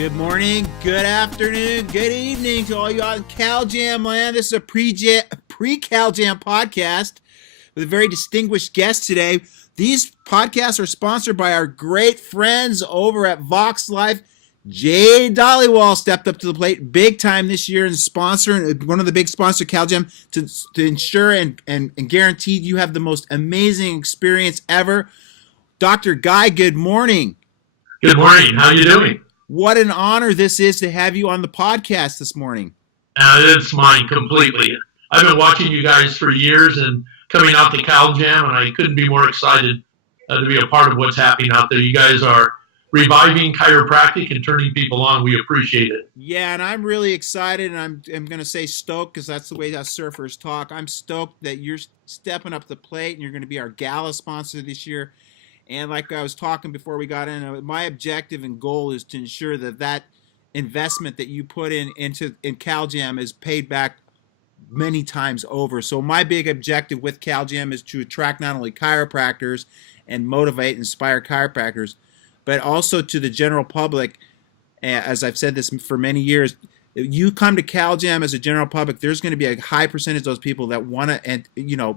Good morning, good afternoon, good evening to all you out in Cal Jam land. This is a pre-Cal Jam podcast with a very distinguished guest today. These podcasts are sponsored by our great friends over at Vox Life. Jay Dollywall stepped up to the plate big time this year and sponsoring one of the big sponsors of Cal Jam to ensure and guarantee you have the most amazing experience ever. Dr. Guy, good morning. Good morning. How are you doing? What an honor this is to have you on the podcast this morning. It's mine completely. I've been watching you guys for years and coming out to Cal Jam, and I couldn't be more excited to be a part of what's happening out there. You guys are reviving chiropractic and turning people on. We appreciate it. Yeah, and I'm really excited, and I'm going to say stoked because that's the way us surfers talk. I'm stoked that you're stepping up the plate and you're going to be our gala sponsor this year. And like I was talking before we got in, my objective and goal is to ensure that investment that you put in Cal Jam is paid back many times over. So my big objective with Cal Jam is to attract not only chiropractors and motivate and inspire chiropractors, but also to the general public. As I've said this for many years, if you come to Cal Jam as a general public, there's going to be a high percentage of those people that want to,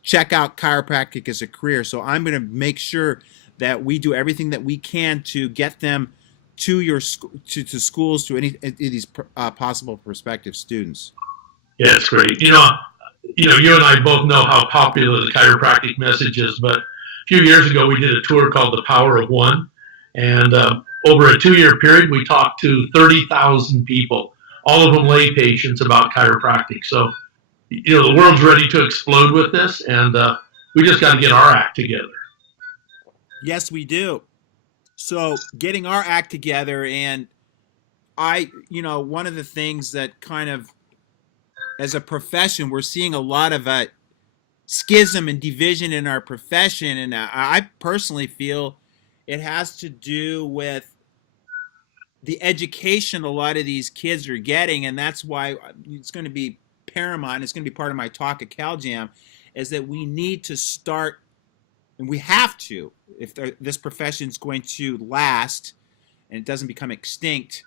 check out chiropractic as a career. So I'm going to make sure that we do everything that we can to get them to your to schools, to any of these possible prospective students. Yeah, it's great. You and I both know how popular the chiropractic message is, but a few years ago we did a tour called The Power of One, and over a 2-year period we talked to 30,000 people, all of them lay patients, about chiropractic. So the world's ready to explode with this, and we just got to get our act together. Yes, we do. So getting our act together, and one of the things that kind of, as a profession, we're seeing a lot of schism and division in our profession, and I personally feel it has to do with the education a lot of these kids are getting, and that's why it's going to be paramount. It's going to be part of my talk at Cal Jam, is that we need to start, and we have to, if this profession is going to last and it doesn't become extinct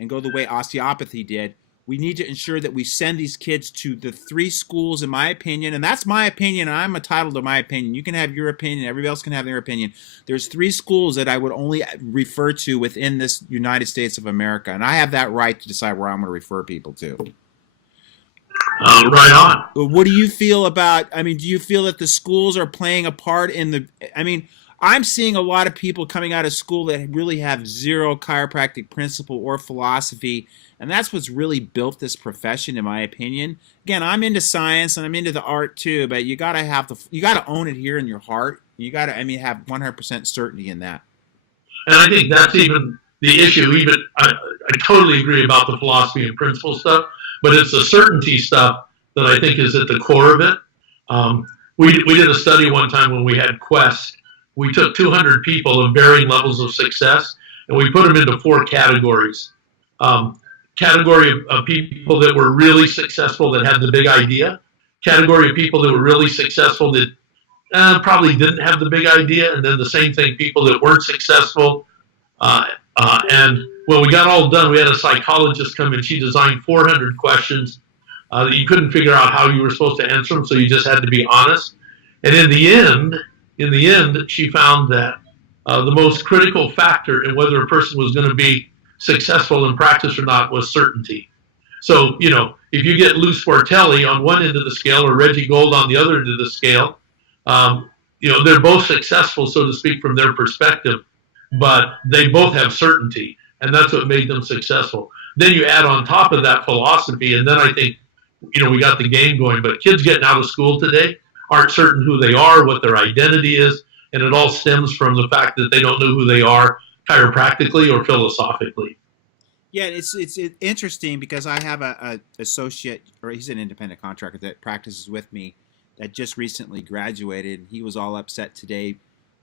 and go the way osteopathy did, we need to ensure that we send these kids to the 3 schools, in my opinion, and that's my opinion, and I'm entitled to my opinion. You can have your opinion, everybody else can have their opinion. There's 3 schools that I would only refer to within this United States of America, and I have that right to decide where I'm going to refer people to. Right on. What do you feel about, do you feel that the schools are playing a part in I'm seeing a lot of people coming out of school that really have zero chiropractic principle or philosophy, and that's what's really built this profession, in my opinion. Again, I'm into science and I'm into the art too, but you got to own it here in your heart. You got to, have 100% certainty in that. And I think that's even the issue. I totally agree about the philosophy and principle stuff, but it's the certainty stuff that I think is at the core of it. We did a study one time when we had Quest. We took 200 people of varying levels of success, and we put them into 4 categories. Category of people that were really successful that had the big idea. Category of people that were really successful that probably didn't have the big idea. And then the same thing, people that weren't successful. And when we got all done, we had a psychologist come in. She designed 400 questions that you couldn't figure out how you were supposed to answer them, so you just had to be honest. And in the end, she found that the most critical factor in whether a person was going to be successful in practice or not was certainty. So, if you get Lou Sportelli on one end of the scale or Reggie Gold on the other end of the scale, they're both successful, so to speak, from their perspective, but they both have certainty, and that's what made them successful. Then you add on top of that philosophy, and then I think, we got the game going. But kids getting out of school today aren't certain who they are, what their identity is, and it all stems from the fact that they don't know who they are chiropractically or philosophically. Yeah, it's interesting because I have a associate, or he's an independent contractor that practices with me, that just recently graduated. He was all upset today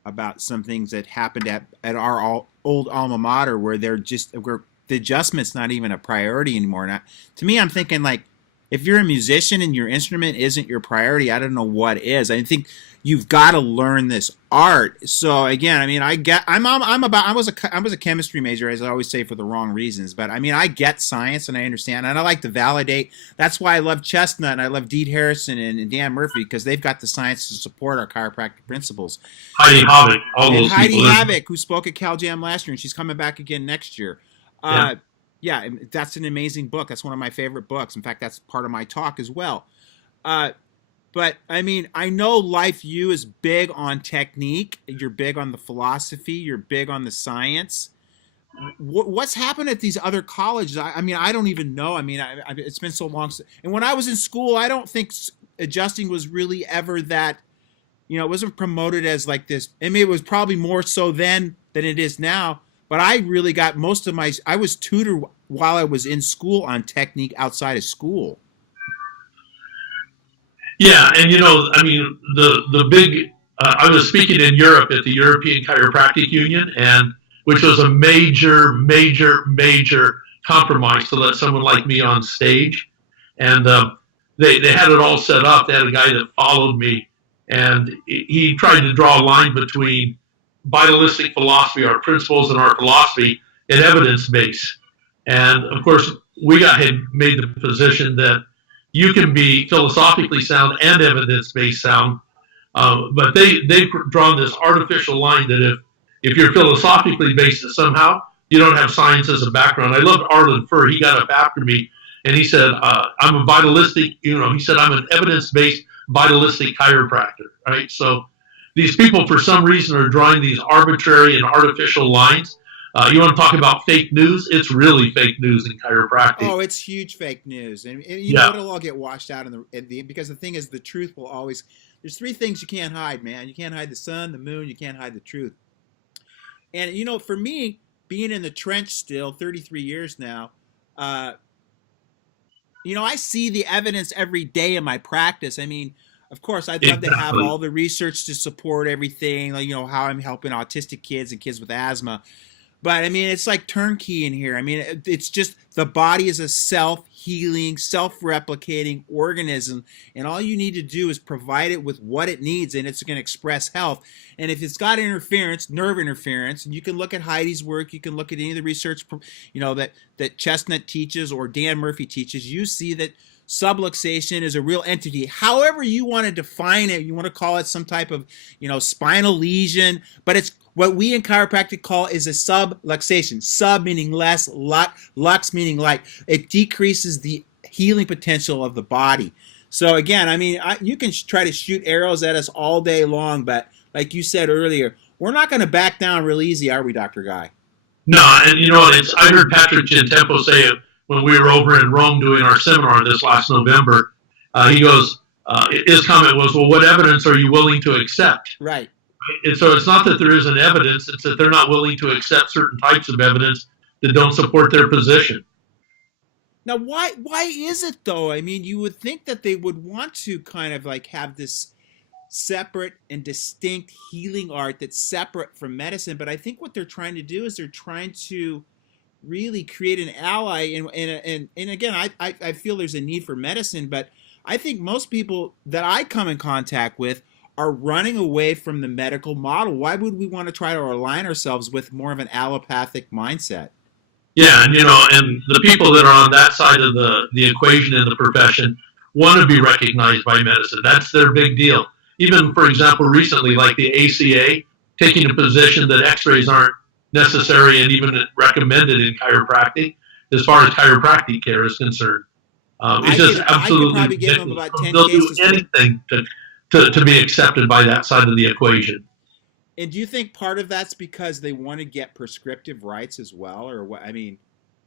about some things that happened at our old alma mater where the adjustment's not even a priority anymore. Now, to me, I'm thinking, like, if you're a musician and your instrument isn't your priority, I don't know what is. I think you've got to learn this art. So again, I mean, I was a chemistry major, as I always say, for the wrong reasons. But I mean, I get science and I understand, and I like to validate. That's why I love Chestnut and I love Deed Harrison and Dan Murphy, because they've got the science to support our chiropractic principles. Heidi Havoc, all And those Heidi people. Havoc, who spoke at Cal Jam last year, and she's coming back again next year. Yeah. Yeah, and that's an amazing book. That's one of my favorite books. In fact, that's part of my talk as well. Uh, but I mean, I know Life U is big on technique. You're big on the philosophy. You're big on the science. What's happened at these other colleges? I mean, I don't even know. I mean, it's been so long. And when I was in school, I don't think adjusting was really ever that. It wasn't promoted as like this. I mean, it was probably more so then than it is now. But I really got most of I was tutored while I was in school on technique outside of school. Yeah, and I mean, the big. I was speaking in Europe at the European Chiropractic Union, and which was a major, major, major compromise to let someone like me on stage, and they had it all set up. They had a guy that followed me, and he tried to draw a line between vitalistic philosophy, our principles, and our philosophy, and evidence base. And of course, had made the position that you can be philosophically sound and evidence-based sound, but they've drawn this artificial line that if you're philosophically based somehow, you don't have science as a background. I loved Arlen Furr. He got up after me and he said, I'm a vitalistic, he said, I'm an evidence-based vitalistic chiropractor, right? So these people, for some reason, are drawing these arbitrary and artificial lines. You want to talk about fake news? It's really fake news in chiropractic. Oh, it's huge fake news, and you know it'll all get washed out because the thing is, the truth will always. There's three things you can't hide, man. You can't hide the sun, the moon. You can't hide the truth. And for me, being in the trench still, 33 years now, I see the evidence every day in my practice. I mean, of course, I'd love to have all the research to support everything, like how I'm helping autistic kids and kids with asthma. But I mean, it's like turnkey in here. I mean, it's just the body is a self-healing, self-replicating organism, and all you need to do is provide it with what it needs, and it's going to express health. And if it's got interference, nerve interference, and you can look at Heidi's work, you can look at any of the research, that Chestnut teaches or Dan Murphy teaches, you see that subluxation is a real entity. However you want to define it, you want to call it some type of, spinal lesion, but it's what we in chiropractic call is a subluxation. Sub meaning less, lux meaning light. It decreases the healing potential of the body. So again, I mean, you can try to shoot arrows at us all day long, but like you said earlier, we're not going to back down real easy, are we, Dr. Guy? No, and I heard Patrick Gentempo say it when we were over in Rome doing our seminar this last November. He goes, his comment was, well, what evidence are you willing to accept? Right. And so it's not that there isn't evidence, it's that they're not willing to accept certain types of evidence that don't support their position. Now, why is it, though? I mean, you would think that they would want to kind of like have this separate and distinct healing art that's separate from medicine, but I think what they're trying to do is they're trying to really create an ally, and again, I feel there's a need for medicine, but I think most people that I come in contact with are running away from the medical model. Why would we want to try to align ourselves with more of an allopathic mindset? Yeah, and and the people that are on that side of the equation in the profession want to be recognized by medicine. That's their big deal. Even, for example, recently, like the ACA, taking a position that x-rays aren't necessary and even recommended in chiropractic as far as chiropractic care is concerned. It's just absolutely ridiculous. They'll do anything to be accepted by that side of the equation. And do you think part of that's because they want to get prescriptive rights as well, or what? I mean,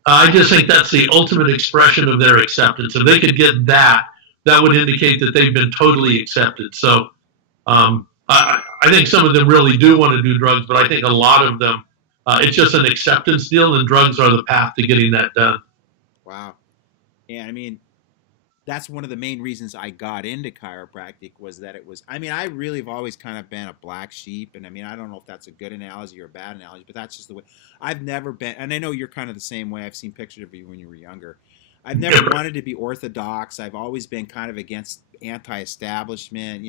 I just think that's the ultimate expression of their acceptance. If they could get that, that would indicate that they've been totally accepted. So I think some of them really do want to do drugs, but I think a lot of them, it's just an acceptance deal, and drugs are the path to getting that done. Wow. And I mean, that's one of the main reasons I got into chiropractic was that it was, I mean, I really have always kind of been a black sheep. And I mean, I don't know if that's a good analogy or a bad analogy, but that's just the way I've never been. And I know you're kind of the same way. I've seen pictures of you when you were younger. I've never wanted to be orthodox. I've always been kind of against anti-establishment.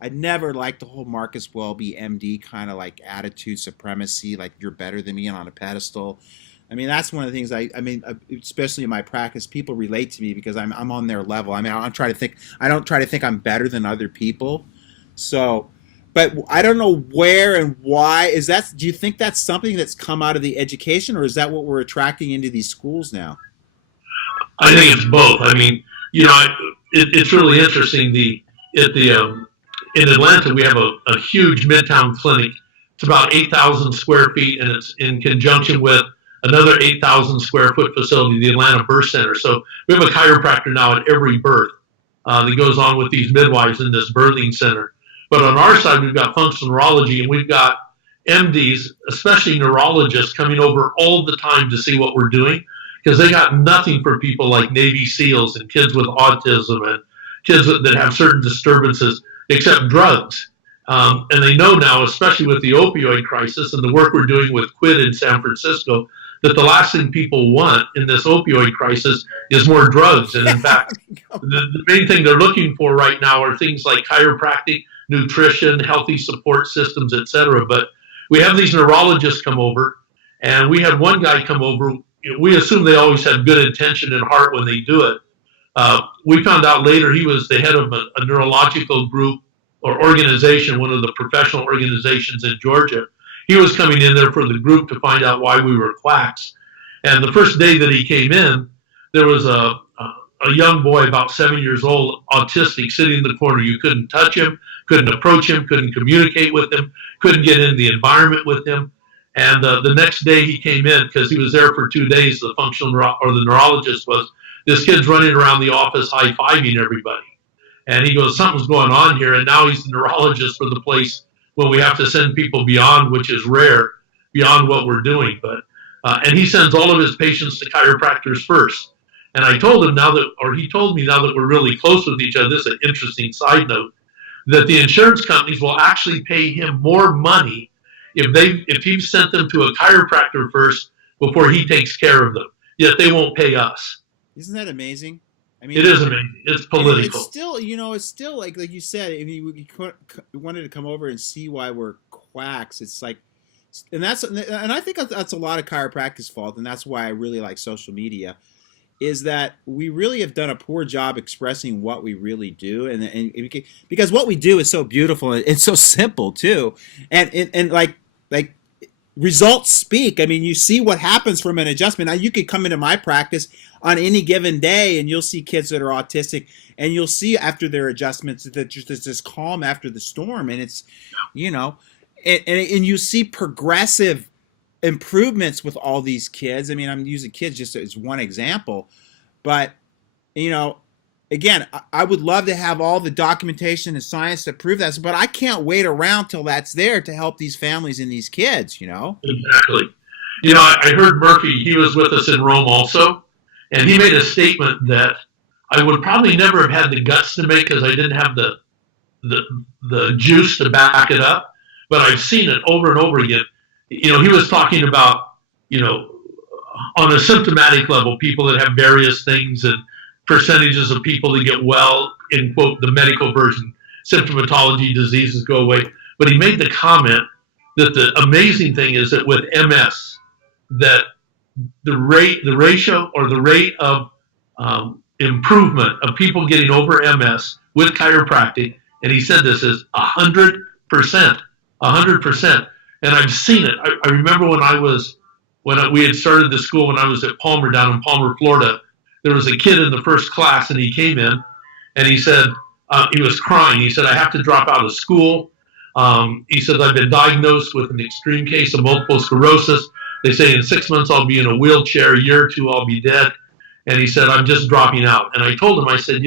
I'd never liked the whole Marcus Welby, MD kind of like attitude supremacy, like you're better than me and on a pedestal. I mean, that's one of the things especially in my practice, people relate to me because I'm on their level. I mean, I don't try to think I'm better than other people. So, but I don't know where and why do you think that's something that's come out of the education, or is that what we're attracting into these schools now? I think it's both. I mean, it's really interesting. In Atlanta, we have a huge midtown clinic. It's about 8,000 square feet, and it's in conjunction with another 8,000 square foot facility, the Atlanta Birth Center. So we have a chiropractor now at every birth that goes on with these midwives in this birthing center. But on our side, we've got functional neurology, and we've got MDs, especially neurologists, coming over all the time to see what we're doing, because they got nothing for people like Navy SEALs and kids with autism and kids that have certain disturbances except drugs. And they know now, especially with the opioid crisis and the work we're doing with QUID in San Francisco, that the last thing people want in this opioid crisis is more drugs. And in fact, the main thing they're looking for right now are things like chiropractic, nutrition, healthy support systems, et cetera. But we have these neurologists come over, and we had one guy come over. We assume they always have good intention and heart when they do it. We found out later he was the head of a neurological group or organization, one of the professional organizations in Georgia. He was coming in there for the group to find out why we were quacks. And the first day that he came in, there was a young boy about 7 years old, autistic, sitting in the corner. You couldn't touch him, couldn't approach him, couldn't communicate with him, couldn't get in the environment with him. And the next day he came in, because he was there for 2 days, the the neurologist was, this kid's running around the office high-fiving everybody. And he goes, something's going on here. And now he's the neurologist for the place when we have to send people beyond, which is rare, beyond what we're doing. But and he sends all of his patients to chiropractors first. And I told him he told me now that we're really close with each other, this is an interesting side note, that the insurance companies will actually pay him more money if he sent them to a chiropractor first before he takes care of them. Yet they won't pay us. Isn't that amazing? I mean, it is amazing. It's political. It's still like you said. If you wanted to come over and see why we're quacks, it's like, and I think that's a lot of chiropractic's fault, and that's why I really like social media, is that we really have done a poor job expressing what we really do, and because what we do is so beautiful and it's so simple too, and like results speak. I mean, you see what happens from an adjustment. Now, you could come into my practice on any given day, and you'll see kids that are autistic, and you'll see after their adjustments that there's this calm after the storm, and it's, and you see progressive improvements with all these kids. I mean, I'm using kids just as one example, but again, I would love to have all the documentation and science to prove that, but I can't wait around till that's there to help these families and these kids, Exactly. I heard Murphy, he was with us in Rome also, and he made a statement that I would probably never have had the guts to make because I didn't have the juice to back it up, but I've seen it over and over again. He was talking about, on a symptomatic level, people that have various things and percentages of people that get well, in quote, the medical version, symptomatology, diseases go away. But he made the comment that the amazing thing is that with MS, that the ratio or the rate of improvement of people getting over MS with chiropractic, and he said this is 100%, 100%. And I've seen it. I remember when we had started the school when I was at Palmer down in Palmer, Florida. There was a kid in the first class, and he came in, and he said, he was crying. He said, I have to drop out of school. He said, I've been diagnosed with an extreme case of multiple sclerosis. They say in 6 months I'll be in a wheelchair, a year or two I'll be dead. And he said, I'm just dropping out. And I told him, I said,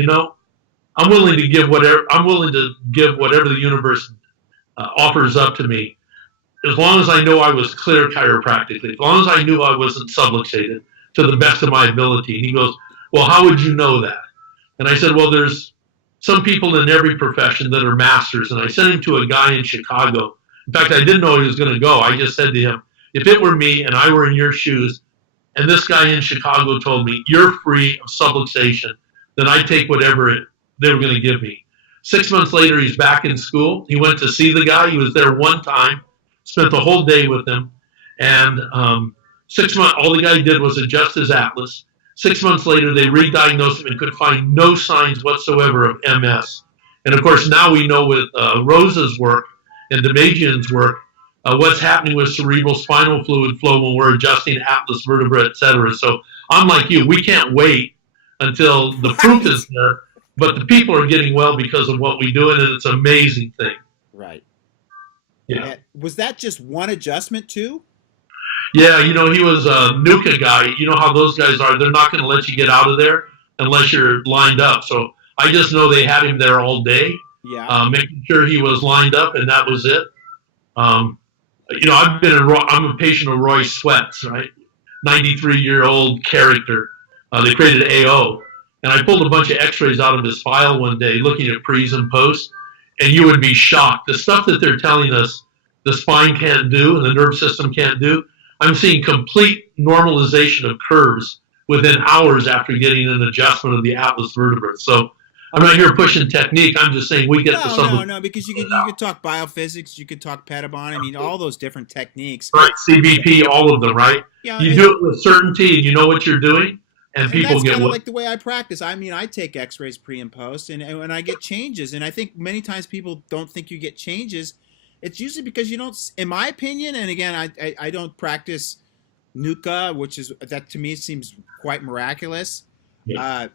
I'm willing to give whatever the universe offers up to me, as long as I know I was clear chiropractically, as long as I knew I wasn't subluxated to the best of my ability. And he goes, well, how would you know that? And I said, well, there's some people in every profession that are masters. And I sent him to a guy in Chicago. In fact, I didn't know he was going to go. I just said to him, if it were me and I were in your shoes, And this guy in Chicago told me, you're free of subluxation. Then I take whatever they were going to give me. 6 months later, he's back in school. He went to see the guy. He was there one time, spent the whole day with him. And 6 months, all the guy did was adjust his atlas. 6 months later, they re-diagnosed him and could find no signs whatsoever of MS. And of course, now we know with Rosa's work and Demajian's work, what's happening with cerebral spinal fluid flow when we're adjusting atlas vertebra, et cetera. So I'm like you, we can't wait until the proof is there, but the people are getting well because of what we do, and it's an amazing thing. Right. Yeah. Was that just one adjustment too? Yeah, he was a NUCA guy. You know how those guys are. They're not going to let you get out of there unless you're lined up. So I just know they had him there all day, making sure he was lined up, and that was it. I'm a patient of Roy Sweat's, right? 93-year-old character. They created AO. And I pulled a bunch of x-rays out of his file one day looking at pre's and post, and you would be shocked. The stuff that they're telling us the spine can't do and the nerve system can't do, I'm seeing complete normalization of curves within hours after getting an adjustment of the atlas vertebrae. So I'm not here pushing technique. I'm just saying we get to something. No, because you could talk biophysics, you could talk Pedabon. I mean, all those different techniques. Right, CBP, all of them, right? Yeah, you do it with certainty and you know what you're doing, and people that's get kind of like the way I practice. I mean, I take x-rays pre and post, and when I get changes, and I think many times people don't think you get changes. It's usually because you don't, in my opinion, and again, I don't practice NUCA, which is, that to me seems quite miraculous. Yeah.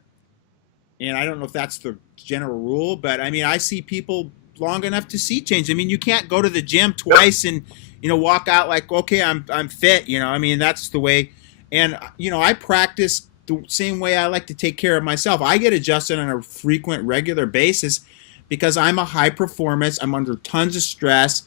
And I don't know if that's the general rule, but I mean, I see people long enough to see change. I mean, you can't go to the gym twice and, walk out like, okay, I'm fit, I mean, that's the way. And, I practice the same way I like to take care of myself. I get adjusted on a frequent, regular basis because I'm a high performance. I'm under tons of stress.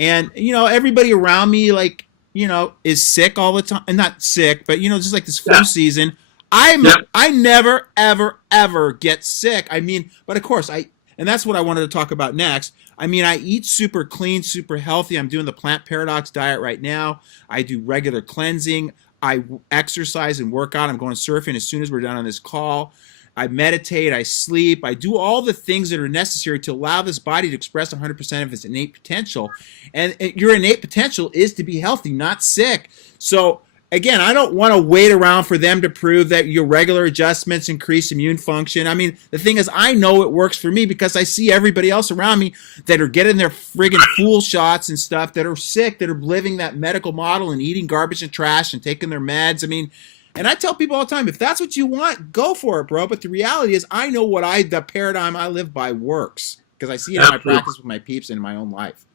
And, everybody around me, like, is sick all the time. And not sick, but, just like this flu season. I never, ever, ever get sick. I mean, but of course, and that's what I wanted to talk about next. I mean, I eat super clean, super healthy. I'm doing the plant paradox diet right now. I do regular cleansing. I exercise and work out. I'm going surfing as soon as we're done on this call. I meditate, I sleep, I do all the things that are necessary to allow this body to express 100% of its innate potential. And your innate potential is to be healthy, not sick. So again, I don't want to wait around for them to prove that your regular adjustments increase immune function. I mean, the thing is, I know it works for me because I see everybody else around me that are getting their friggin' fool shots and stuff, that are sick, that are living that medical model and eating garbage and trash and taking their meds. I mean, and I tell people all the time, if that's what you want, go for it, bro. But the reality is, I know the paradigm I live by works because I see it in my practice with my peeps and in my own life.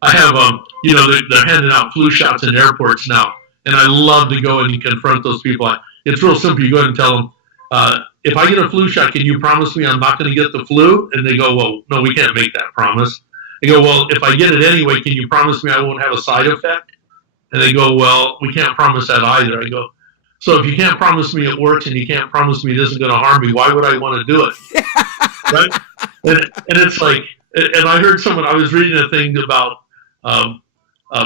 I have, they're handing out flu shots in airports now. And I love to go and confront those people. It's real simple. You go ahead and tell them, if I get a flu shot, can you promise me I'm not going to get the flu? And they go, well, no, we can't make that promise. I go, well, if I get it anyway, can you promise me I won't have a side effect? And they go, well, we can't promise that either. I go, so if you can't promise me it works and you can't promise me it isn't going to harm me, why would I want to do it? Right? And it's like, and I heard I was reading a thing about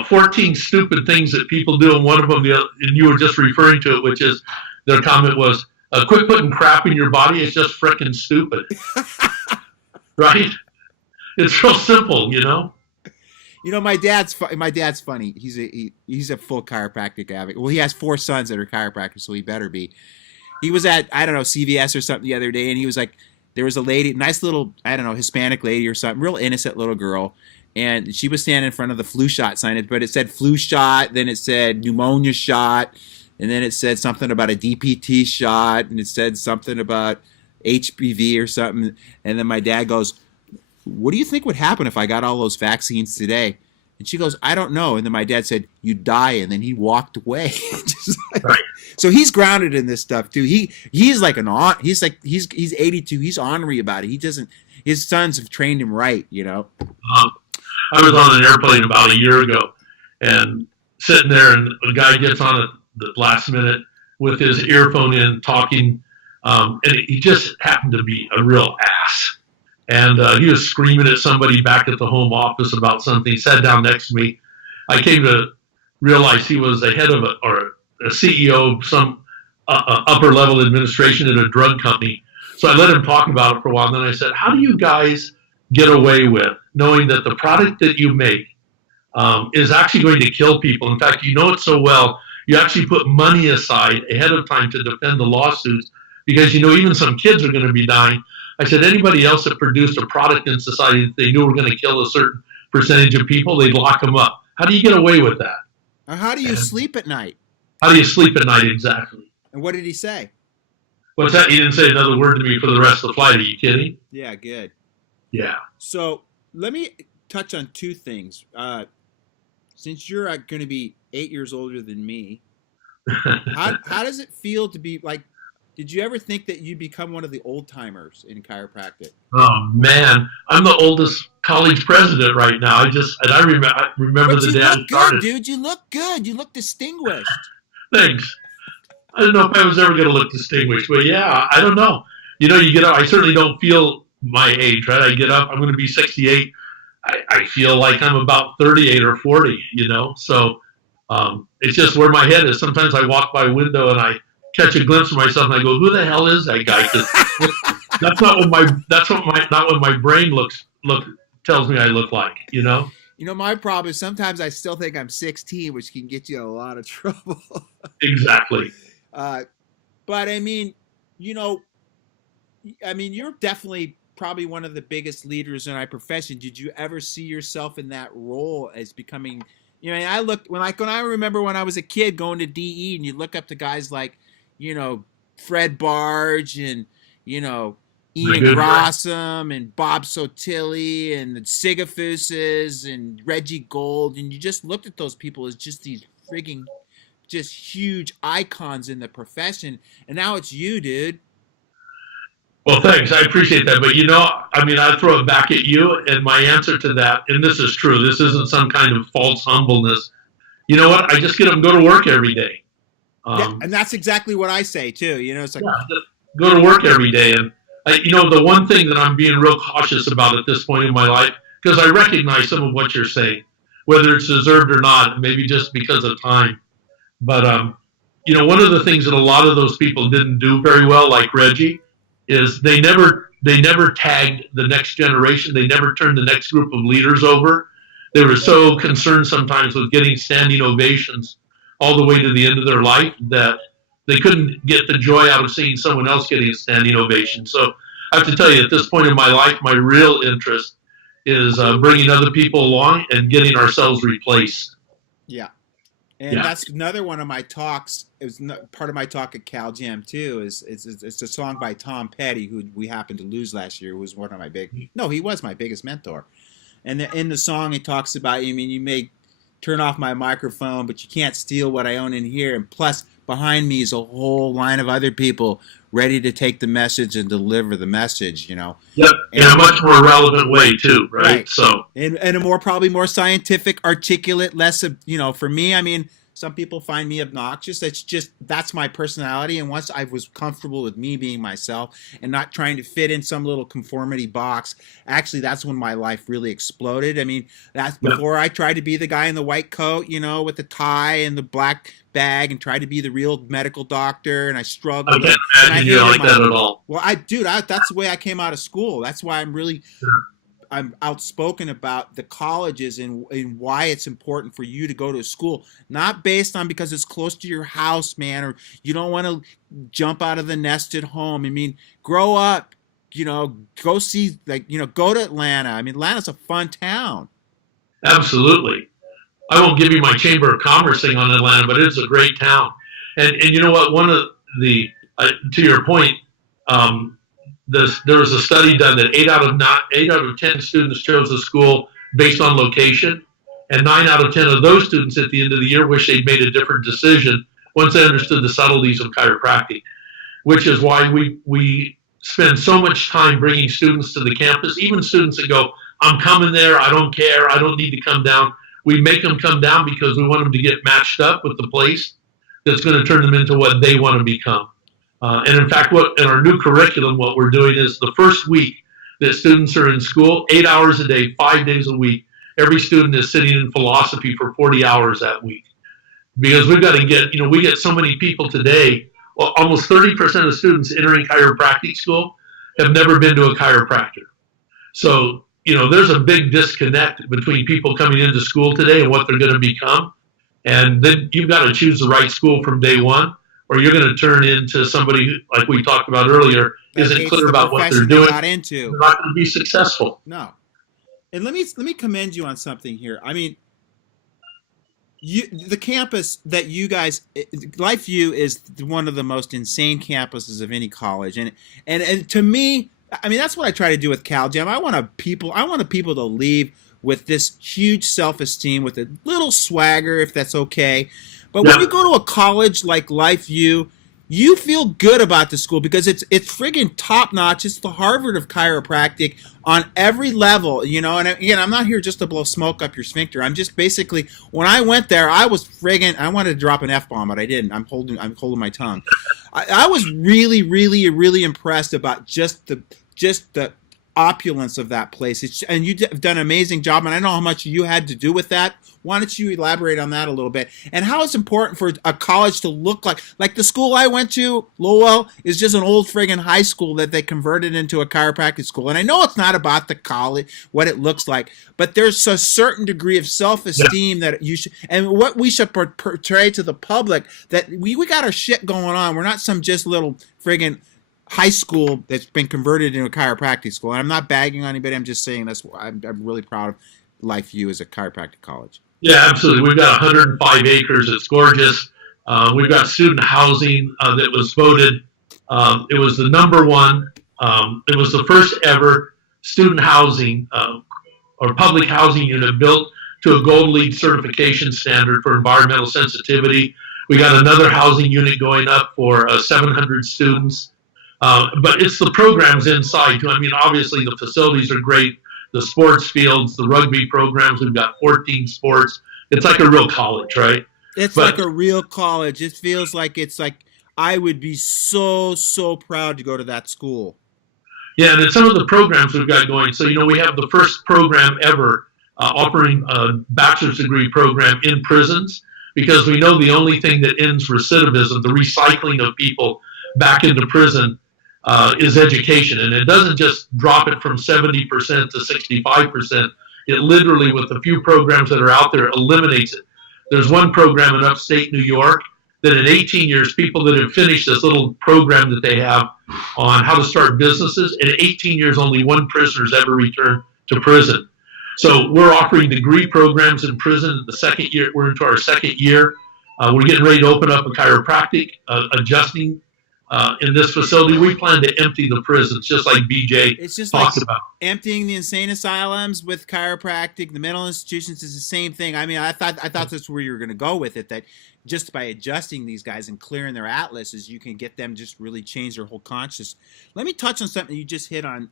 14 stupid things that people do, and one of them, and you were just referring to it, which is, their comment was, quit putting crap in your body, it's just frickin' stupid. Right? It's real simple, my dad's funny. He's a full chiropractic advocate. Well, he has 4 sons that are chiropractors, so he better be. He was at, I don't know, CVS or something the other day, and he was like, there was a lady, nice little, I don't know, Hispanic lady or something, real innocent little girl, and she was standing in front of the flu shot sign, but it said flu shot, then it said pneumonia shot, and then it said something about a DPT shot, and it said something about HPV or something, and then my dad goes, what do you think would happen if I got all those vaccines today? And she goes, I don't know. And then my dad said, you die. And then he walked away. Right. So he's grounded in this stuff too. He's like he's 82. He's ornery about it. His sons have trained him right, I was on an airplane about a year ago and sitting there, and a guy gets on at the last minute with his earphone in talking. And he just happened to be a real ass. And he was screaming at somebody back at the home office about something. He sat down next to me. I came to realize he was the head of a CEO of some upper level administration at a drug company. So I let him talk about it for a while. And then I said, how do you guys get away with knowing that the product that you make is actually going to kill people? In fact, you know it so well, you actually put money aside ahead of time to defend the lawsuits because you know even some kids are going to be dying. I said, anybody else that produced a product in society that they knew were going to kill a certain percentage of people, they'd lock them up. How do you get away with that? Or how do you sleep at night? How do you sleep at night exactly? And what did he say? What's that? He didn't say another word to me for the rest of the flight. Are you kidding? Yeah, good. Yeah. So let me touch on two things. Since you're going to be 8 years older than me, how does it feel to be like, did you ever think that you'd become one of the old timers in chiropractic? Oh man, I'm the oldest college president right now. I remember the day I started. You look good, dude. You look good. You look distinguished. Thanks. I don't know if I was ever going to look distinguished, but yeah, I don't know. You know, you get up. I certainly don't feel my age, right? I get up. I'm going to be 68. I feel like I'm about 38 or 40. You know, so it's just where my head is. Sometimes I walk by a window and I catch a glimpse of myself and I go, "Who the hell is that guy?" That's not what my brain tells me I look like. You know. You know, my problem is sometimes I still think I'm 16, which can get you in a lot of trouble. Exactly. But I mean, you know, you're definitely probably one of the biggest leaders in our profession. Did you ever see yourself in that role as becoming, you know, I remember when I was a kid going to DE and you look up to guys like, you know, Fred Barge and, you know, Ian Grossum and Bob Sotilli and the Sigafooses and Reggie Gold. And you just looked at those people as just these frigging, just huge icons in the profession. And now it's you, dude. Well, thanks. I appreciate that. But, you know, I throw it back at you. And my answer to that, and this is true, this isn't some kind of false humbleness. You know what? I just get them to go to work every day. Yeah, and that's exactly what I say, too. You know, it's like, just go to work every day. And, you know, the one thing that I'm being real cautious about at this point in my life, because I recognize some of what you're saying, whether it's deserved or not, maybe just because of time. But, you know, one of the things that a lot of those people didn't do very well, like Reggie, is they never tagged the next generation. They never turned the next group of leaders over. They were so concerned sometimes with getting standing ovations all the way to the end of their life that they couldn't get the joy out of seeing someone else getting a standing ovation. So I have to tell you, at this point in my life, my real interest is bringing other people along and getting ourselves replaced. Yeah. And that's another one of my talks. It was part of my talk at Cal Jam too. It's a song by Tom Petty, who we happened to lose last year. Who was one of my he was my biggest mentor. And in the song, it talks about, you may turn off my microphone, but you can't steal what I own in here. And plus, behind me is a whole line of other people ready to take the message and deliver the message. You know. Yep. In a much more relevant way too, right? So in a probably more scientific, articulate, less of, you know, for me, some people find me obnoxious. That's my personality. And once I was comfortable with me being myself and not trying to fit in some little conformity box, actually, that's when my life really exploded. That's before I tried to be the guy in the white coat, you know, with the tie and the black bag and tried to be the real medical doctor. And I struggled. I can't imagine you like that at all. Well, that's the way I came out of school. That's why I'm outspoken about the colleges and why it's important for you to go to school, not based on because it's close to your house, man, or you don't want to jump out of the nested home. Grow up, you know, go see, go to Atlanta. Atlanta's a fun town. Absolutely. I won't give you my Chamber of Commerce thing on Atlanta, but it's a great town. And you know what? One of the, to your point, there was a study done that 8 out of 10 students chose a school based on location, and 9 out of 10 of those students at the end of the year wish they'd made a different decision once they understood the subtleties of chiropractic, which is why we spend so much time bringing students to the campus, even students that go, I'm coming there, I don't care, I don't need to come down. We make them come down because we want them to get matched up with the place that's going to turn them into what they want to become. And in fact, in our new curriculum, what we're doing is the first week that students are in school, 8 hours a day, 5 days a week, every student is sitting in philosophy for 40 hours that week. because we've got to get, we get so many people today. Well, almost 30% of students entering chiropractic school have never been to a chiropractor. So, there's a big disconnect between people coming into school today and what they're going to become. And then you've got to choose the right school from day one, or you're going to turn into somebody who, like we talked about earlier, isn't clear about what they're doing. They're not going to be successful. No. And let me commend you on something here. I mean, the campus that you guys, LifeView is one of the most insane campuses of any college, and to me, I mean, that's what I try to do with Cal Jam. I want people to leave with this huge self-esteem, with a little swagger, if that's okay. But when you go to a college like LifeView, you feel good about the school because it's friggin' top notch. It's the Harvard of chiropractic on every level, And again, I'm not here just to blow smoke up your sphincter. I'm just basically, when I went there, I was friggin'. I wanted to drop an F-bomb, but I didn't. I'm holding my tongue. I was really, really, really impressed about just the opulence of that place. And you've done an amazing job, and I know how much you had to do with that. Why don't you elaborate on that a little bit, and how it's important for a college to look like the school I went to, Lowell, is just an old friggin' high school that they converted into a chiropractic school. And I know it's not about the college, what it looks like, but there's a certain degree of self-esteem that you should, and what we should portray to the public, that we got our shit going on. We're not some just little friggin' high school that's been converted into a chiropractic school. And I'm not bagging on anybody. I'm just saying I'm really proud of LifeView as a chiropractic college. Yeah, absolutely. We've got 105 acres. It's gorgeous. We've got student housing that was voted. It was the number one. It was the first ever student housing or public housing unit built to a Gold League certification standard for environmental sensitivity. We got another housing unit going up for 700 students. But it's the programs inside too. I mean, obviously the facilities are great. The sports fields, the rugby programs, we've got 14 sports. It's like a real college, right? It's like a real college. It feels like I would be so proud to go to that school. Yeah, and then some of the programs we've got going. So, we have the first program ever offering a bachelor's degree program in prisons, because we know the only thing that ends recidivism, the recycling of people back into prison, is education. And it doesn't just drop it from 70% to 65%. It literally, with the few programs that are out there, eliminates it. There's one program in upstate New York that in 18 years, people that have finished this little program that they have on how to start businesses, in 18 years, only one prisoner's ever returned to prison. So we're offering degree programs in prison in the second year. We're into our second year. We're getting ready to open up a chiropractic adjusting in this facility. We plan to empty the prisons, just like BJ talked about. Emptying the insane asylums with chiropractic, the mental institutions is the same thing. I mean, I thought that's where you were going to go with it, that just by adjusting these guys and clearing their atlases, you can get them just really change their whole conscious. Let me touch on something you just hit on.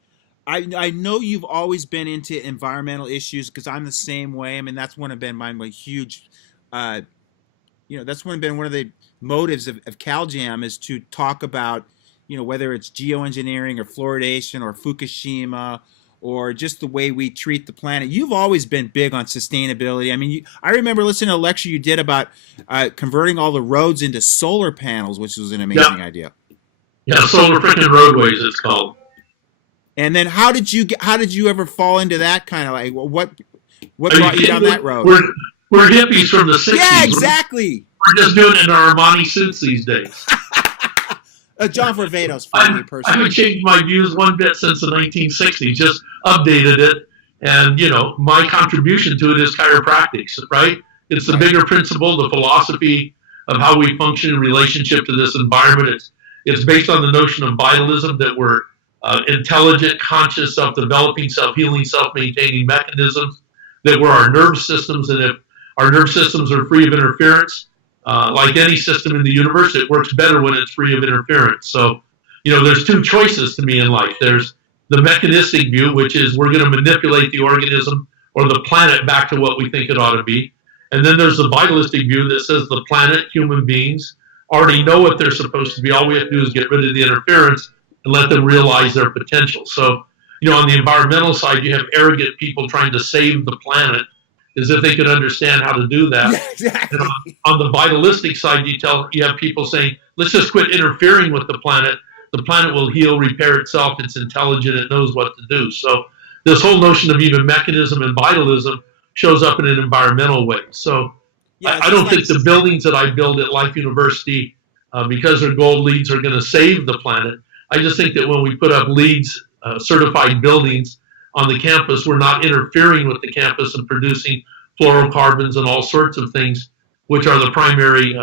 I know you've always been into environmental issues, because I'm the same way. I mean, that's one of been my huge, that's been one of the motives of Cal Jam, is to talk about, whether it's geoengineering or fluoridation or Fukushima or just the way we treat the planet. You've always been big on sustainability. I mean, I remember listening to a lecture you did about converting all the roads into solar panels, which was an amazing idea. Yeah, solar freaking roadways, it's called. And then how did you ever fall into that kind of, like, what brought you down that road? We're hippies from the 60s. Yeah, exactly. We're just doing it in our Armani suits these days. John Varvatos, for me personally. I haven't changed my views one bit since the 1960s, just updated it. And, my contribution to it is chiropractics, right? It's the bigger principle, the philosophy of how we function in relationship to this environment. It's based on the notion of vitalism, that we're intelligent, conscious, self-developing, self-healing, self-maintaining mechanisms, that we're our nerve systems, and if our nerve systems are free of interference, like any system in the universe, it works better when it's free of interference. So, there's two choices to me in life. There's the mechanistic view, which is we're going to manipulate the organism or the planet back to what we think it ought to be. And then there's the vitalistic view that says the planet, human beings, already know what they're supposed to be. All we have to do is get rid of the interference and let them realize their potential. So, on the environmental side, you have arrogant people trying to save the planet is if they could understand how to do that. Yeah, exactly. And on the vitalistic side, you have people saying, let's just quit interfering with the planet. The planet will heal, repair itself. It's intelligent. It knows what to do. So this whole notion of even mechanism and vitalism shows up in an environmental way. So Yeah, I don't think the buildings that I build at Life University, because their gold leads, are going to save the planet. I just think that when we put up LEEDs, certified buildings on the campus, we're not interfering with the campus and producing fluorocarbons and all sorts of things, which are the primary,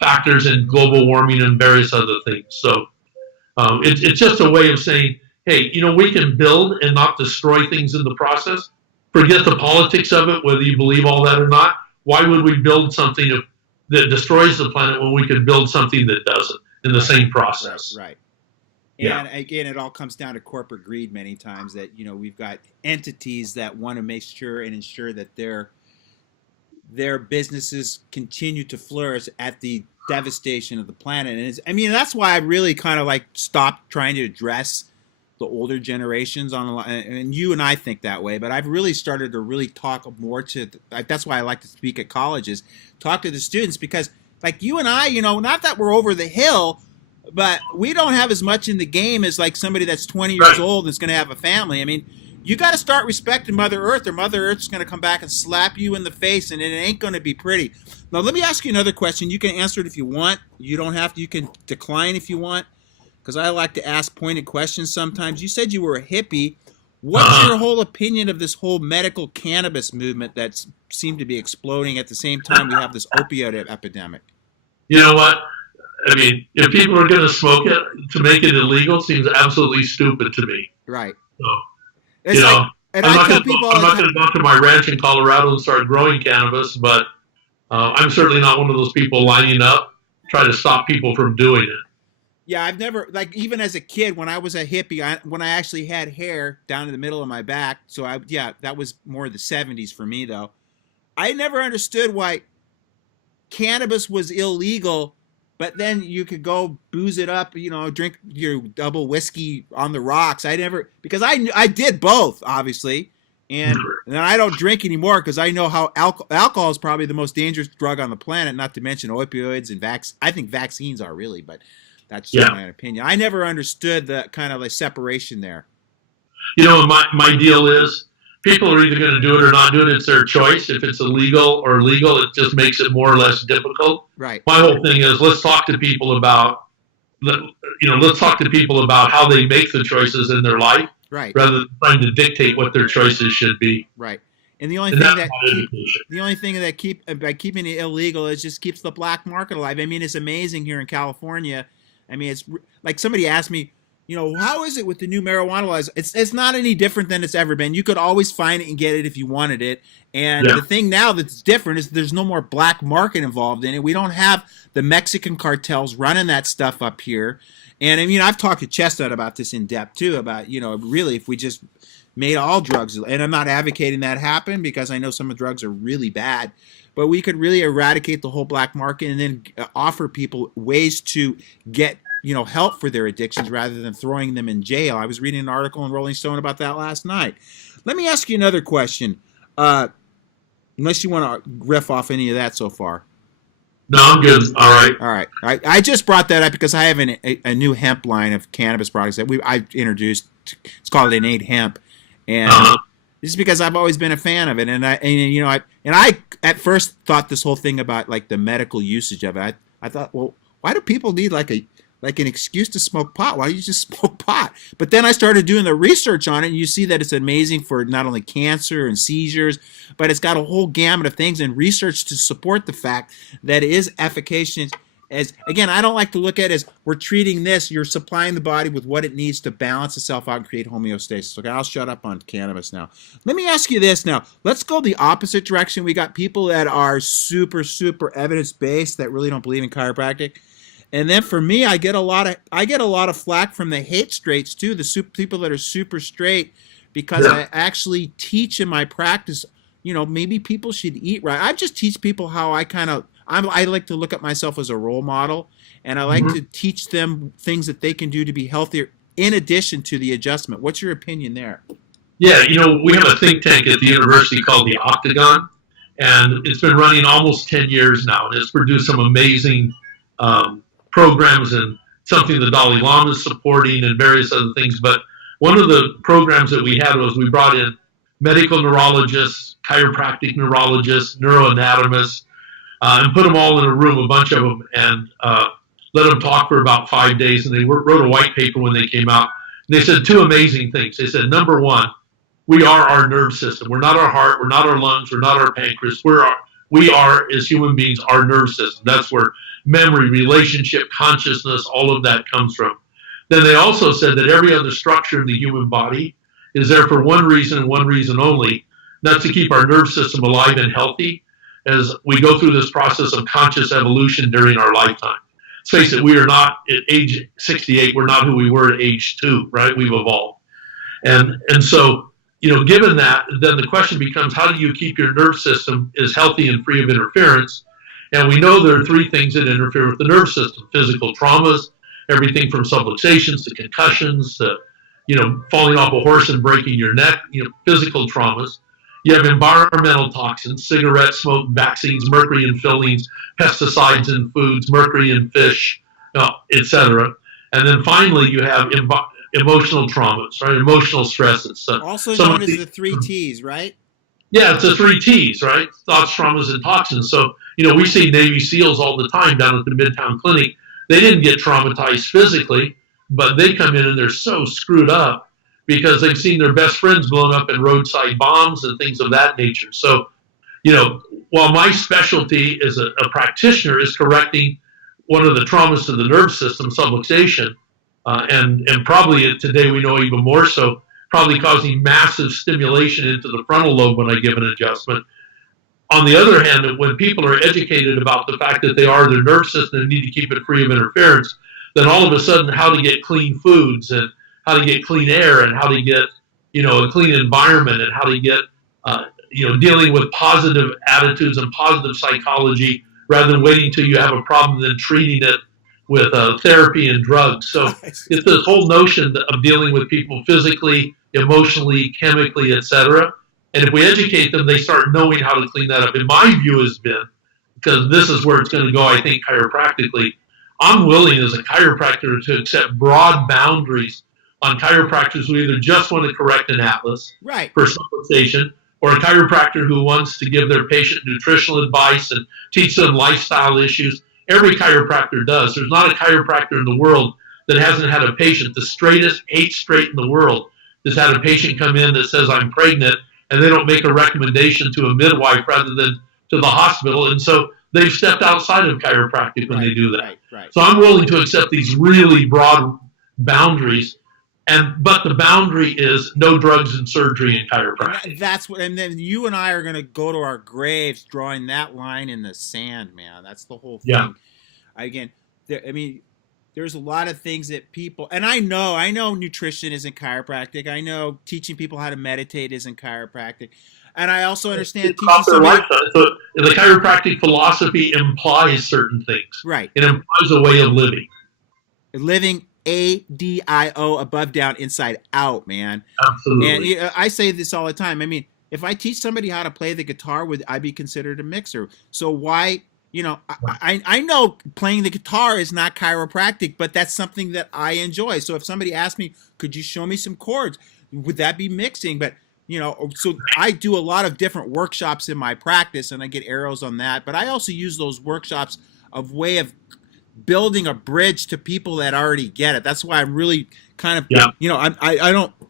factors in global warming and various other things. So it's just a way of saying, hey, we can build and not destroy things in the process. Forget the politics of it, whether you believe all that or not. Why would we build something that destroys the planet when we could build something that doesn't in the same process? Right. And again, it all comes down to corporate greed many times, that, we've got entities that want to make sure and ensure that their businesses continue to flourish at the devastation of the planet. And that's why I really kind of stopped trying to address the older generations and you and I think that way, but I've really started to really talk more that's why I like to speak at colleges, talk to the students, because you and I, not that we're over the hill, but we don't have as much in the game as somebody that's 20 years old and is going to have a family. I mean, you got to start respecting Mother Earth, or Mother Earth's going to come back and slap you in the face, and it ain't going to be pretty. Now, let me ask you another question. You can answer it if you want. You don't have to. You can decline if you want, because I like to ask pointed questions sometimes. You said you were a hippie. What's your whole opinion of this whole medical cannabis movement that seemed to be exploding at the same time we have this opioid epidemic? You know what? I mean, if people are going to smoke it to make it illegal, seems absolutely stupid to me. Right. So, it's I'm not going to go to my ranch in Colorado and start growing cannabis, but I'm certainly not one of those people lining up try to stop people from doing it. Yeah, I've never, even as a kid, when I was a hippie, when I actually had hair down in the middle of my back, so that was more the 70s for me, though. I never understood why cannabis was illegal, but then you could go booze it up, drink your double whiskey on the rocks. Because I did both, obviously, and then I don't drink anymore because I know how alcohol is probably the most dangerous drug on the planet, not to mention opioids and I think vaccines are really, but that's just my opinion. I never understood the kind of separation there. My deal is people are either going to do it or not do it. It's their choice. If it's illegal or legal, it just makes it more or less difficult. Right. My whole thing is let's talk to people about, how they make the choices in their life, right, rather than trying to dictate what their choices should be. Right. And the only thing that by keeping it illegal is just keeps the black market alive. I mean, it's amazing here in California. I mean, it's like somebody asked me, how is it with the new marijuana laws? It's not any different than it's ever been. You could always find it and get it if you wanted it. And the thing now that's different is there's no more black market involved in it. We don't have the Mexican cartels running that stuff up here. And I mean, I've talked to Chestnut about this in depth too, about, really if we just made all drugs, and I'm not advocating that happen because I know some of the drugs are really bad, but we could really eradicate the whole black market and then offer people ways to get help for their addictions rather than throwing them in jail. I was reading an article in Rolling Stone about that last night. Let me ask you another question, unless you want to riff off any of that so far. No, I'm good. All right. I just brought that up because I have a new hemp line of cannabis products that I introduced. It's called Innate Hemp, and this is because I've always been a fan of it. And I at first thought this whole thing about the medical usage of it. I thought, well, why do people need an excuse to smoke pot? Why don't you just smoke pot? But then I started doing the research on it, and you see that it's amazing for not only cancer and seizures, but it's got a whole gamut of things and research to support the fact that it is efficacious. Again, I don't like to look at it as we're treating this. You're supplying the body with what it needs to balance itself out and create homeostasis. Okay, I'll shut up on cannabis now. Let me ask you this now. Let's go the opposite direction. We got people that are super, super evidence-based that really don't believe in chiropractic. And then for me, I get a lot of flack from the hate straights too, the people that are super straight, because I actually teach in my practice, maybe people should eat right. I just teach people how I like to look at myself as a role model, and I like to teach them things that they can do to be healthier in addition to the adjustment. What's your opinion there? Yeah, we have a think tank at the university called the Octagon, and it's been running almost 10 years now, and it's produced some amazing um, programs and something the Dalai Lama is supporting and various other things. But one of the programs that we had was we brought in medical neurologists, chiropractic neurologists, neuroanatomists, and put them all in a room, a bunch of them, and let them talk for about 5 days. And they wrote a white paper when they came out. And they said two amazing things. They said, number one, we are our nerve system. We're not our heart. We're not our lungs. We're not our pancreas. We are, as human beings, our nerve system. That's where memory, relationship, consciousness, all of that comes from. Then they also said that every other structure in the human body is there for one reason and one reason only, that's to keep our nerve system alive and healthy as we go through this process of conscious evolution during our lifetime. Let's face it, we are not at age 68, we're not who we were at age 2, right? We've evolved. And so, given that, then the question becomes, how do you keep your nerve system as healthy and free of interference? And we know there are three things that interfere with the nerve system: physical traumas, everything from subluxations to concussions to, falling off a horse and breaking your neck, physical traumas. You have environmental toxins, cigarette smoke, vaccines, mercury in fillings, pesticides in foods, mercury in fish, etc. And then finally, you have emotional traumas, right? Emotional stresses. Also known as the 3 T's, right? Yeah, it's the 3 T's, right? Thoughts, traumas, and toxins. So, we see Navy SEALs all the time down at the Midtown Clinic. They didn't get traumatized physically, but they come in and they're so screwed up because they've seen their best friends blown up in roadside bombs and things of that nature. So, while my specialty as a practitioner is correcting one of the traumas to the nerve system, subluxation, and probably today we know even more so, probably causing massive stimulation into the frontal lobe when I give an adjustment. On the other hand, when people are educated about the fact that they are their nerve system and need to keep it free of interference, then all of a sudden how to get clean foods and how to get clean air and how to get, a clean environment and how to get, dealing with positive attitudes and positive psychology rather than waiting until you have a problem and then treating it with therapy and drugs. So it's this whole notion of dealing with people physically, emotionally, chemically, etc. And if we educate them, they start knowing how to clean that up. And my view has been, because this is where it's going to go, I think, chiropractically, I'm willing as a chiropractor to accept broad boundaries on chiropractors who either just want to correct an atlas for subluxation, or a chiropractor who wants to give their patient nutritional advice and teach them lifestyle issues. Every chiropractor does. There's not a chiropractor in the world that hasn't had a patient, the straightest, 8 straight in the world, that's had a patient come in that says, I'm pregnant, and they don't make a recommendation to a midwife rather than to the hospital. And so they've stepped outside of chiropractic when they do that. So I'm willing to accept these really broad boundaries. But the boundary is no drugs and surgery in chiropractic. And then you and I are going to go to our graves drawing that line in the sand, man. That's the whole thing. Yeah. Again, there's a lot of things that people, and I know nutrition isn't chiropractic. I know teaching people how to meditate isn't chiropractic. And I also understand teaching somebody. So the chiropractic philosophy implies certain things. Right. It implies a way of living. Living ADIO, above, down, inside, out, man. Absolutely. And I say this all the time. I mean, if I teach somebody how to play the guitar, would I be considered a mixer? So why, I know playing the guitar is not chiropractic, but that's something that I enjoy. So if somebody asked me, could you show me some chords? Would that be mixing? But, so I do a lot of different workshops in my practice and I get arrows on that. But I also use those workshops of way of building a bridge to people that already get it. That's why I'm really kind of,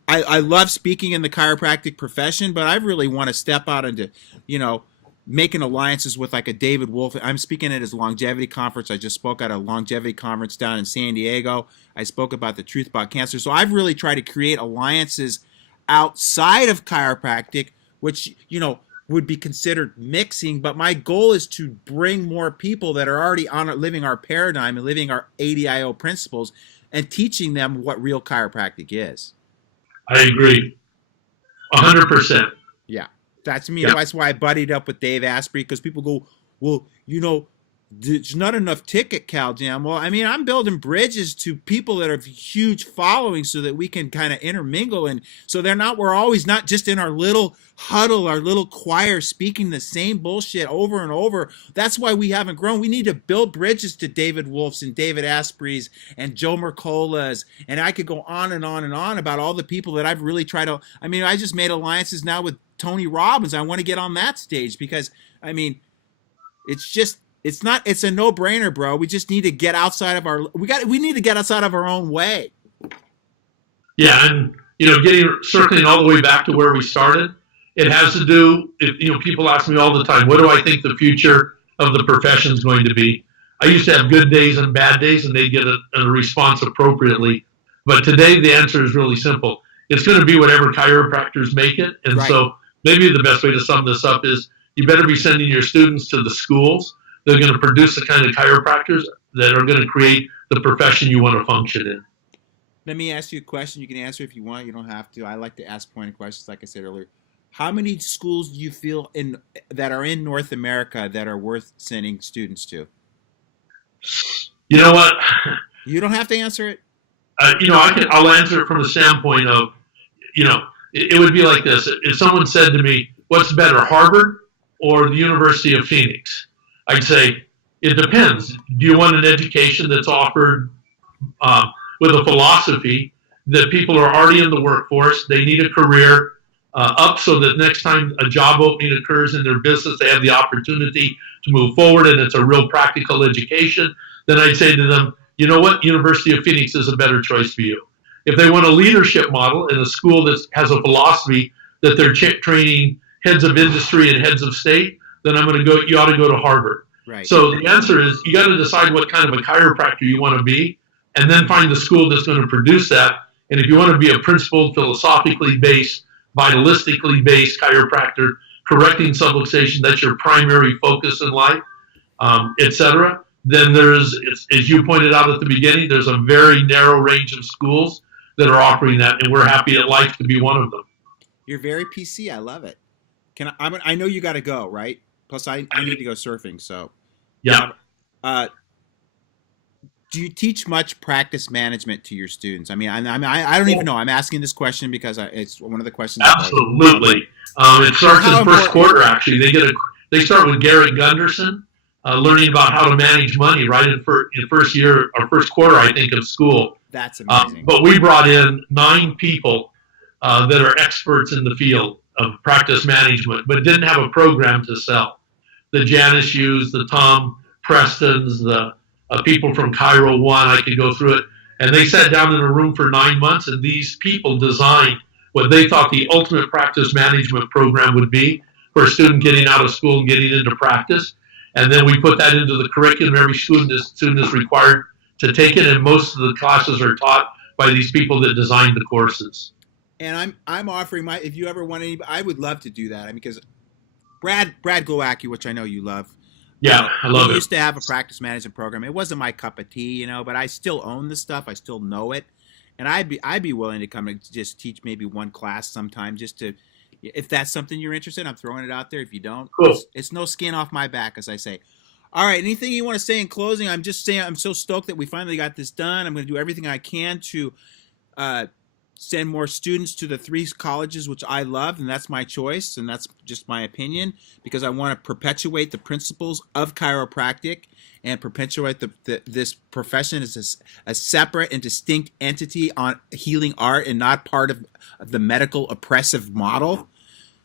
I love speaking in the chiropractic profession, but I really want to step out into, making alliances with like a David Wolf. I'm speaking at his longevity conference. I just spoke at a longevity conference down in San Diego. I spoke about the truth about cancer. So I've really tried to create alliances outside of chiropractic, which, would be considered mixing, but my goal is to bring more people that are already living our paradigm and living our ADIO principles and teaching them what real chiropractic is. I agree. 100%. Yeah. That's me. Yeah. That's why I buddied up with Dave Asprey, because people go, well, there's not enough ticket Cal Jam. Well, I mean, I'm building bridges to people that have huge followings so that we can kind of intermingle, and so we're always not just in our little huddle, our little choir speaking the same bullshit over and over. That's why we haven't grown. We need to build bridges to David Wolf's and David Asprey's and Joe Mercola's, and I could go on and on and on about all the people that I've really tried to. I mean, I just made alliances now with Tony Robbins. I want to get on that stage because, I mean, it's a no-brainer, bro. We just need to get outside of we need to get outside of our own way. Yeah, and circling all the way back to where we started, it has to do, people ask me all the time, what do I think the future of the profession is going to be? I used to have good days and bad days, and they'd get a response appropriately. But today, the answer is really simple. It's going to be whatever chiropractors make it. And right. So maybe the best way to sum this up is you better be sending your students to the schools. They're going to produce the kind of chiropractors that are going to create the profession you want to function in. Let me ask you a question. You can answer if you want. You don't have to. I like to ask pointed questions, like I said earlier. How many schools do you feel that are in North America that are worth sending students to? You know what? You don't have to answer it. I'll answer it from the standpoint of, it would be like this. If someone said to me, what's better, Harvard or the University of Phoenix? I'd say, it depends. Do you want an education that's offered with a philosophy that people are already in the workforce, they need a career up so that next time a job opening occurs in their business, they have the opportunity to move forward and it's a real practical education? Then I'd say to them, you know what, University of Phoenix is a better choice for you. If they want a leadership model in a school that has a philosophy that they're training heads of industry and heads of state, then you ought to go to Harvard. Right. So the answer is you got to decide what kind of a chiropractor you want to be and then find the school that's going to produce that. And if you want to be a principled, philosophically based, vitalistically based chiropractor, correcting subluxation, that's your primary focus in life, etc., then as you pointed out at the beginning, there's a very narrow range of schools that are offering that, and we're happy at Life to be one of them. You're very PC. I love it. I know you got to go, right? Plus, I need to go surfing. So, yeah. Do you teach much practice management to your students? I mean, I don't even know. I'm asking this question because it's one of the questions. Absolutely. It starts in first quarter. Actually, they start with Garrett Gunderson, learning about how to manage money right in first year or first quarter, I think, of school. That's amazing. But we brought in 9 people that are experts in the field of practice management, but didn't have a program to sell. The Janice Hughes, the Tom Prestons, the people from Cairo One, I could go through it. And they sat down in a room for 9 months, and these people designed what they thought the ultimate practice management program would be for a student getting out of school and getting into practice. And then we put that into the curriculum. Every student is required to take it, and most of the classes are taught by these people that designed the courses. And I'm offering if you ever want I would love to do that. I mean, because Brad Glowacki, which I know you love. Yeah, I love it. He used to have a practice management program. It wasn't my cup of tea, but I still own the stuff. I still know it. And I'd be willing to come and just teach maybe one class sometime just to, if that's something you're interested in. I'm throwing it out there. If you don't, cool. It's no skin off my back, as I say. All right, anything you want to say in closing? I'm just saying I'm so stoked that we finally got this done. I'm going to do everything I can to send more students to the 3 colleges, which I love, and that's my choice, and that's just my opinion, because I want to perpetuate the principles of chiropractic and perpetuate this profession as a separate and distinct entity on healing art and not part of the medical oppressive model.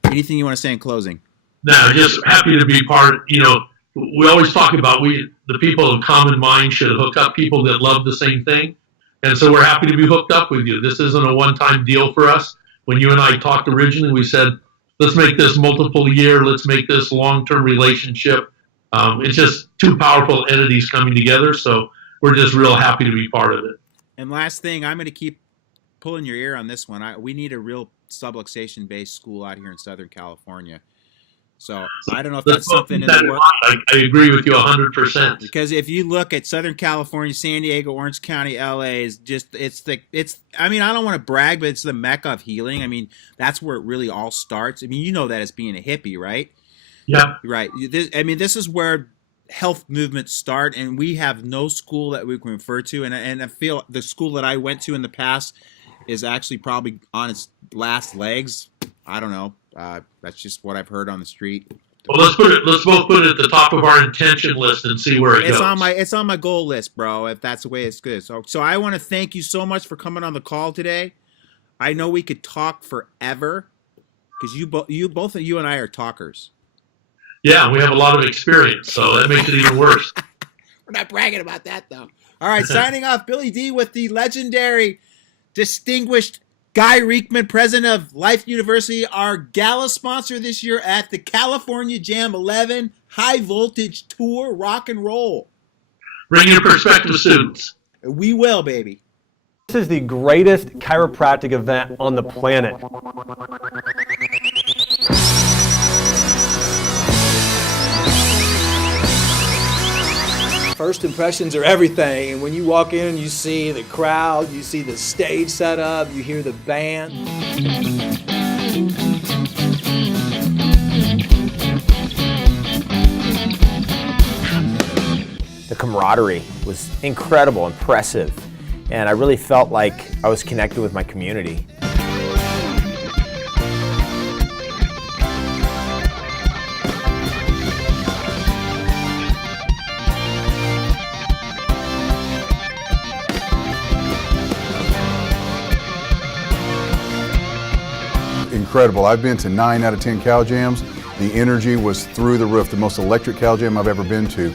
Anything you want to say in closing? No, just happy to be part. We always talk about the people of common mind should hook up people that love the same thing. And so we're happy to be hooked up with you. This isn't a one-time deal for us. When you and I talked originally, we said, let's make this multiple year. Let's make this long-term relationship. It's just 2 powerful entities coming together. So we're just real happy to be part of it. And last thing, I'm going to keep pulling your ear on this one. We need a real subluxation-based school out here in Southern California. So I don't know if that's something in the work. I agree with you 100%. Because if you look at Southern California, San Diego, Orange County, LA is just I mean, I don't want to brag, but it's the mecca of healing. I mean, that's where it really all starts. I mean, you know that as being a hippie, right? Yeah. Right. This is where health movement start, and we have no school that we can refer to. And I feel the school that I went to in the past is actually probably on its last legs. I don't know. That's just what I've heard on the street. Well, let's both put it at the top of our intention list and see where it goes. It's on my goal list, bro. If that's the way it's good. So I want to thank you so much for coming on the call today. I know we could talk forever because both of you and I are talkers. Yeah, we have a lot of experience, so that makes it even worse. We're not bragging about that, though. All right, signing off, Billy D with the legendary, distinguished Guy Riekeman, president of Life University, our gala sponsor this year at the California Jam 11 High Voltage Tour Rock and Roll. Bring your prospective students. We will, baby. This is the greatest chiropractic event on the planet. First impressions are everything, and when you walk in, you see the crowd, you see the stage set up, you hear the band. The camaraderie was incredible, impressive, and I really felt like I was connected with my community. Incredible. I've been to 9 out of 10 Cal Jams. The energy was through the roof, the most electric Cal Jam I've ever been to.